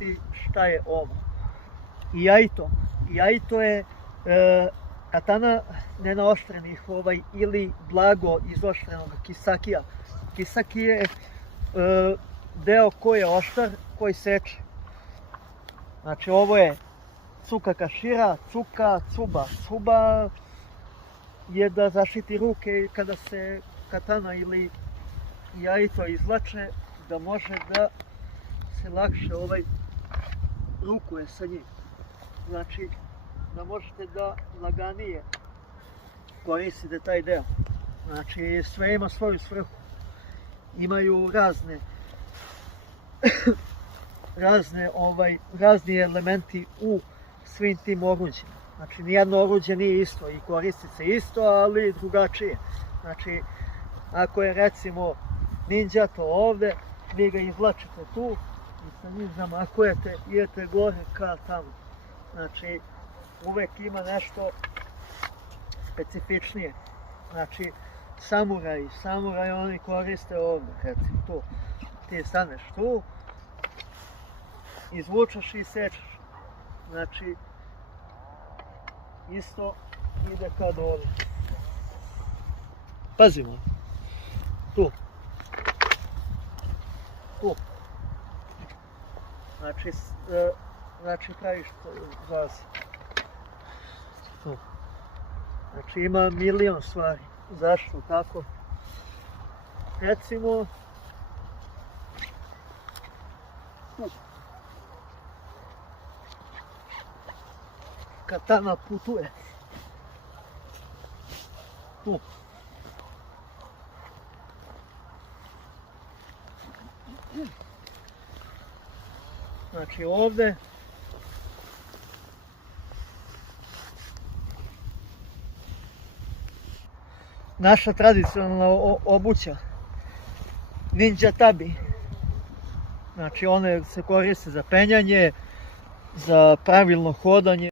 vidjeti šta je ovo. Iaito. Iaito je katana nenaoštrenih ili blago izoštrenog kisakija. Kisaki je deo koji je oštar, koji seče. Znači ovo je cuka kašira, cuka, cuba. Cuba je da zaštiti ruke kada se katana ili iaito izvlače, da može da se lakše rukuje sa njim. Znači da možete da laganije koristite taj deo. Znači sve ima svoju svrhu. Imaju razni elementi u svim tim oruđima. Znači nijedno oruđe nije isto i koristi se isto, ali drugačije. Znači ako je recimo ninja to ovde, vi ga izvlačite tu i sa njim zamahujete, idete gore ka tamo. Znači uvek ima nešto specifičnije. Znači samuraji oni koriste ovde, recimo tu. Ti staneš tu, izvučeš i sečeš. Znači isto ide kao dole. Pazimo. Tu. Znači praviš zaz. Tu. Znači ima milion stvari. Zašto tako? Recimo katana putuje. Tu. Znači ovde naša tradicionalna obuća ninja tabi. Znači one se koriste za penjanje, za pravilno hodanje.